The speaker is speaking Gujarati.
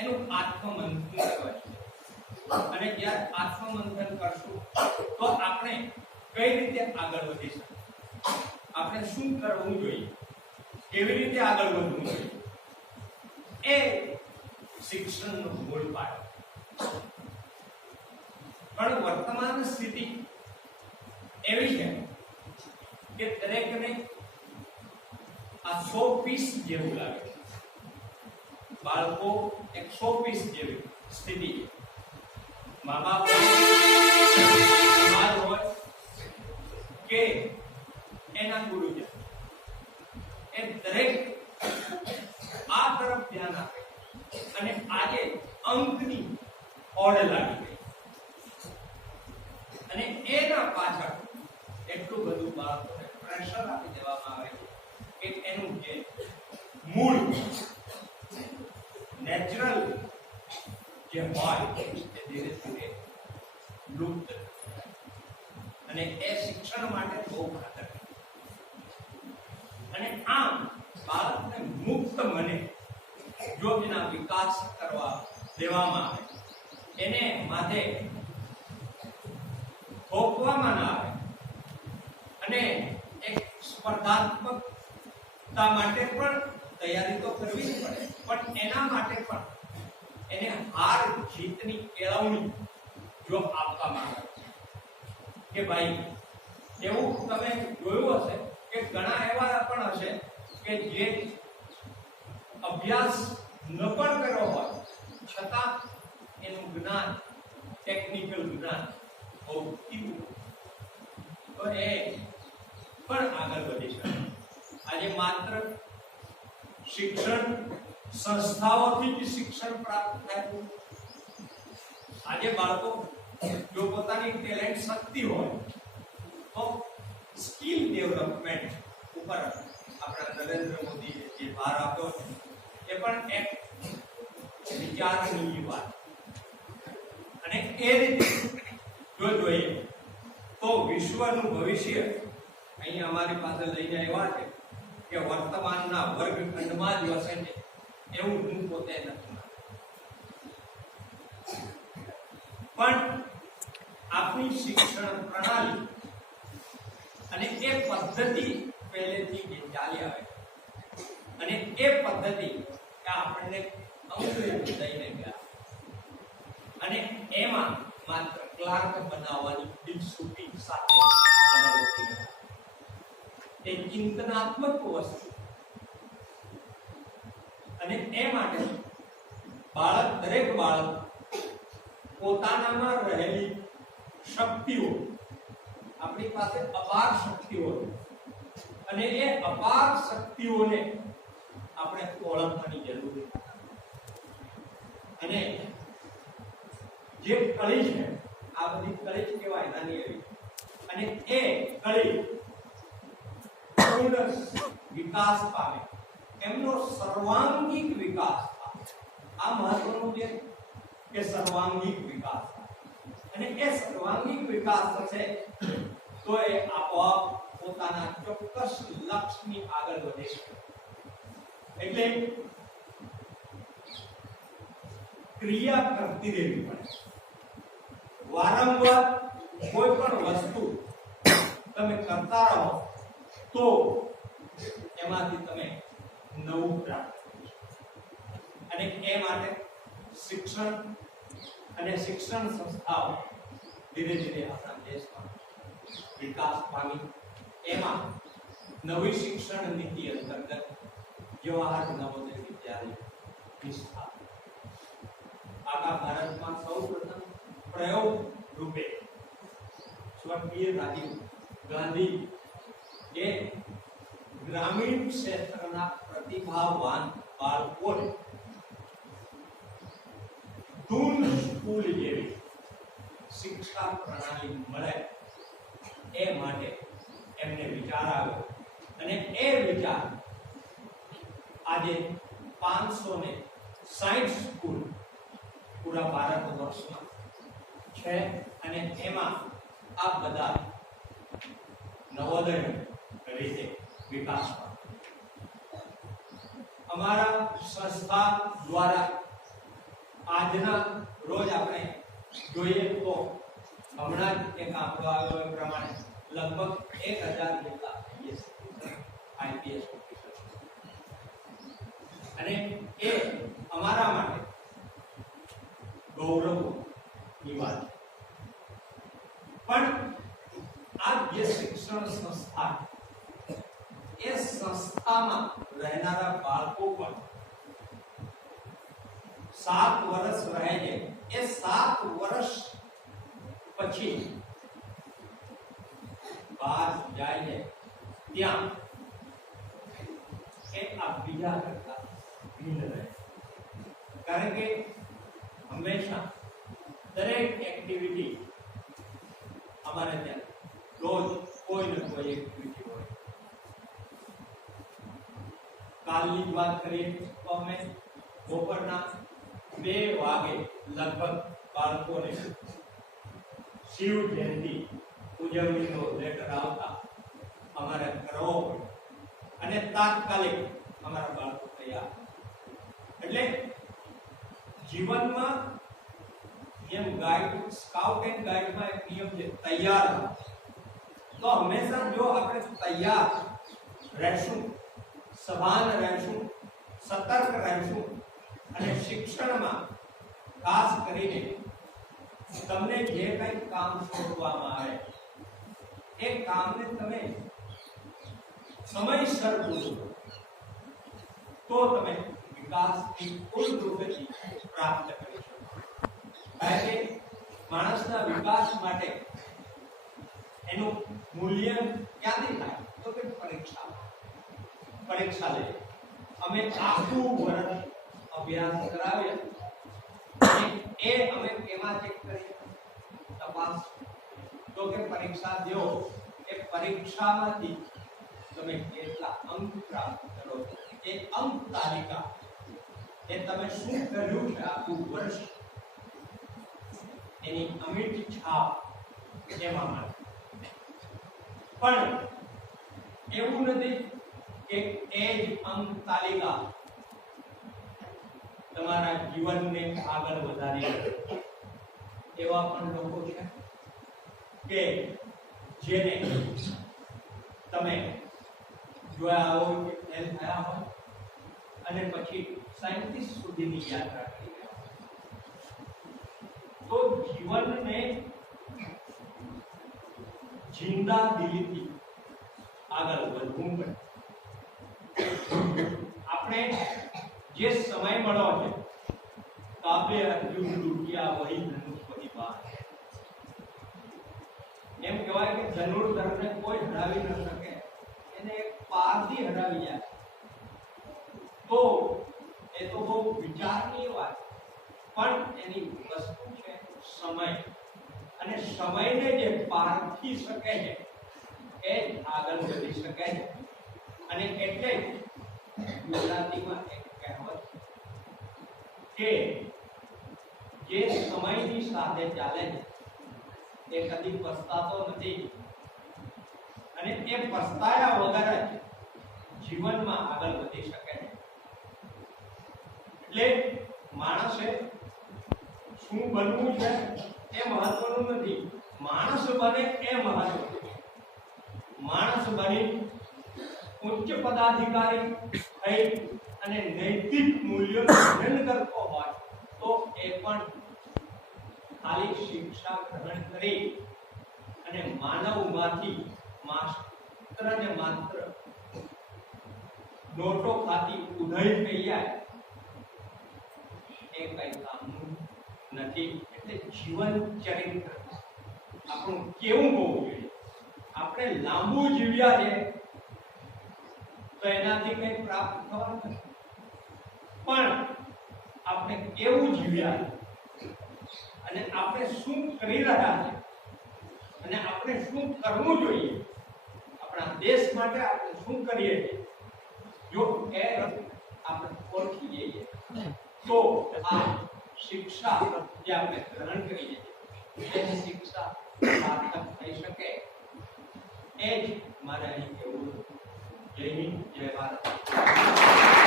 એનું આત્મમંથન કરવાનું. અને જ્યારે આત્મમંથન કરશું તો આપણે કઈ રીતે આગળ વધીશું, આપણે શું કરવું જોઈએ, કેવી રીતે આગળ વધવું જોઈએ, એ શિક્ષણનો મૂળ પાયો. પણ વર્તમાન સ્થિતિ એવી છે કે દરેકને આ 100 પીસ જેવું લાગે. બાળકો એક 100 પીસ જેવી સ્થિતિ. મા બાપ હોય કે એના ગુરુજન, એ દરેક આ તરફ ધ્યાન આપે. અને આજે અંકની ઓડ લાગી ગઈ અને એના પાછળ એટલું બધું બાળકોને પ્રેશર આપી દેવામાં આવે છે કે એનું જે મૂળ નેચરલ જે હોય એ ધીરે ધીરે લુપ્ત. અને એ શિક્ષણ માટે બહુ ઘાતક. અને આમ બાળકને મુક્ત મને જો એના વિકાસ કરવા દેવામાં આવે, એને માથે થોપવામાં ના આવે અને એક સ્પર્ધાત્મકતા માટે પણ તૈયારી તો કરવી જ પડે, પણ એના માટે પણ એને હાર જીતની કેળવણી જો આપવામાં આવે કે ભાઈ, એવું તમે જોયું હશે કે ઘણા એવા પણ હશે કે જે અભ્યાસ ન પણ કર્યો હોય છતાં એનું જ્ઞાન, ટેકનિકલ જ્ઞાન બહુ તીવ્ર, તો એ પણ આગળ વધી શકે. આજે માત્ર શિક્ષણ સંસ્થાઓથી જ શિક્ષણ પ્રાપ્ત થાય. આજે બાળકો જો પોતાની ટેલેન્ટ શક્તિ હોય તો સ્કિલ ડેવલપમેન્ટ ઉપર આપણા નરેન્દ્ર મોદીએ જે ભાર આપ્યો છે એ પણ એક વિચારણીય વાત. અને એ રીતે જો જોઈએ તો વિશ્વનું ભવિષ્ય અહીં અમારી પાસે લઈને આવ્યા છે કે વર્તમાનના વર્ગખંડમાં જ વસે છે એવું હું પોતે નથી. પણ આપણી શિક્ષણ પ્રણાલી અને એ પદ્ધતિ પહેલેથી જ ચાલી આવે અને એ પદ્ધતિ આપણને અંગ્રેજી લઈને ગયા અને એમાં માત્ર ક્લાર્ક બનાવવાની ફિલસૂફી સાથે આગળ વધી ગયા. એ ચિંતનાત્મક વસ્તુ. અને એ માટે બાળક, દરેક બાળક પોતાનામાં રહેલી શક્તિઓ, આપણી પાસે અપાર શક્તિઓ, અને એ અપાર શક્તિઓને આપણે ઓળખવાની જરૂર છે. અને જે કળી છે, આ બધી કળી જ કહેવાય, નાની એવી, અને એ કળી પૂર્ણ વિકાસ પામે, એમનો સર્વાંગિક વિકાસ થાય. આ મહત્વનું છે કે સર્વાંગિક વિકાસ. અને એ સર્વાંગિક વિકાસ થશે તો એ આપોઆપ પોતાના ચોક્કસ લક્ષ્યની આગળ વધે છે. એટલે ક્રિયા કરતી રહેવી પડે. વારંવાર કોઈ પણ વસ્તુ તમે કરતા રહો તો એમાંથી તમે નવું પ્રાપ્ત કરો. અને એ માટે શિક્ષણ અને શિક્ષણ સંસ્થાઓ ધીરે ધીરે આપણા દેશમાં વિકાસ પામી. એમાં નવી શિક્ષણ નીતિ અંતર્ગત જવાહર નવોદય વિદ્યાલય સ્થાપના. આખા ભારતમાં સૌપ્રથમ પ્રયોગ રૂપે સ્વર્ગીય રાજીવ ગાંધી એ ગ્રામીણ ક્ષેત્રના પ્રતિભાવાન બાળકોને ટૂલ સ્કૂલ જેવી શિક્ષા પ્રણાલી મળે એ માટે એમને વિચાર આવ્યો. અને એ વિચાર આજે 560 સ્કૂલ પૂરા ભારત વર્ષમાં છે. અને એમાં આ બધા નવોદય રીતે વિકાસ અમારા સંસ્થા દ્વારા આજના રોજ આપણે જોઈએ તો હમણાં જ એક આંકડો આવ્યો એ પ્રમાણે લગભગ 1000 જેટલા આઈપીએસ ઓફિસર અને એ અમારા માટે ગૌરવની વાત. પણ આ જે શિક્ષણ સંસ્થા એ સંસ્થામાં રહેનારા બાળકો પણ 7 વર્ષ રહે છે. એ 7 વર્ષ પછી બહાર જાય છે ત્યાં એ આ બીજા કરતા ભિન્ન રહે. કારણ કે હંમેશા દરેક એક્ટિવિટી અમારે ત્યાં રોજ કોઈ ને કોઈ એક્ટિવિટી હોય. કાલની જ વાત કરીએ તો અમે બપોરના 2 વાગે લગભગ બાળકોને શિવ જયંતિ ઉજવણીનો લેટર આવતા અમારે કરવો પડે અને તાત્કાલિક અમારા બાળકો તૈયાર. એટલે જીવનમાં જેમ ગાઈડ સ્કાઉટ એન્ડ ગાઈડમાં એક નિયમ છે તૈયાર. તો હંમેશા જો આપણે તૈયાર રહેશું, સભાન રહેશું, સતર્ક રહેશું અને શિક્ષણમાં ખાસ કરીને તમને જે કંઈ કામ સોંપવામાં આવે એ કામને તમે સમયસર પૂરું કરો તો તમે વિકાસની કુલ પ્રગતિ પ્રાપ્ત કરી શકો. કારણ કે માણસના વિકાસ માટે એનું મૂલ્ય ક્યાંથી થાય તો કે પરીક્ષા લે. અમે આખું વર્ષ અભ્યાસ કરાવીએ એ અમે કેમાં ચેક કરીએ? તપાસ. તો કે પરીક્ષા દો એ પરીક્ષામાંથી તમે કેટલા અંક પ્રાપ્ત કરો છો એ અંક તાલિકા એ તમે શું કર્યું છે આખું વર્ષ એની અમિટ છાપ એમાં મળે. પણ એવું નથી કે એ જ અંક તાલિકા તમારા જીવનને આગળ વધારી શકે. એવા પણ લોકો છે કે જેને તમે જોયા હોય કે ફેલ થયા હોય અને પછી સાયન્ટિસ્ટ સુધીની યાત્રા કરી ગયા. તો જીવનને જિંદા દિલીથી આગળ વધવું પડે. આપણે જે સમય મળ્યો છે કાબે અર્જુન લૂટિયા વહી ધનુષ વહી બાણ. એમ કહેવાય કે ધનુર્ધરને કોઈ હરાવી ન શકે, એને એક પારથી હરાવી જાય. તો એ તો બહુ વિચારની વાત, પણ એની વસ્તુ છે સમય. અને સમયને જે પારખી શકે છે એ આગળ વધી શકે છે. અને એટલે ગુજરાતીમાં એક કહેવત કે જે સમયની સાથે ચાલે છે એ કદી પસ્તાતો નથી અને એ પસ્તાયા વગર જ જીવનમાં આગળ વધી શકે છે. એટલે માણસે શું બનવું છે એ મહત્વનું નથી, માણસ બને એ મહત્વનું. માણસ બની ઉચ્ચ પદાધિકારી થઈ અને નૈતિક મૂલ્યોનું પાલન કરતો હોય તો એ પણ ખાલી શિક્ષા ગ્રહણ કરી અને માનવમાંથી માત્ર ને માત્ર નોટો ખાતી ઉધઈ થઈ જાય એ કઈ કામનું નથી. એટલે જીવન ચરિત્ર આપણું કેવું હોવું જોઈએ? આપણે લાંબુ જીવ્યા છે તો એનાથી કંઈ પ્રાપ્ત થવાનું નથી, પણ આપણે કેવું જીવ્યા અને આપણે શું કરી રહ્યા છે અને આપણે શું કરવું જોઈએ, આપણા દેશ માટે આપણે શું કરીએ છીએ, જો એ આપણે ઓળખી જઈએ તો આ શિક્ષા જે આપણે ગ્રહણ કરીએ છીએ એ શિક્ષા સાર્થક થઈ શકે. એ જ મારે અહીં કહેવું. જય હિન્દ, જય ભારત.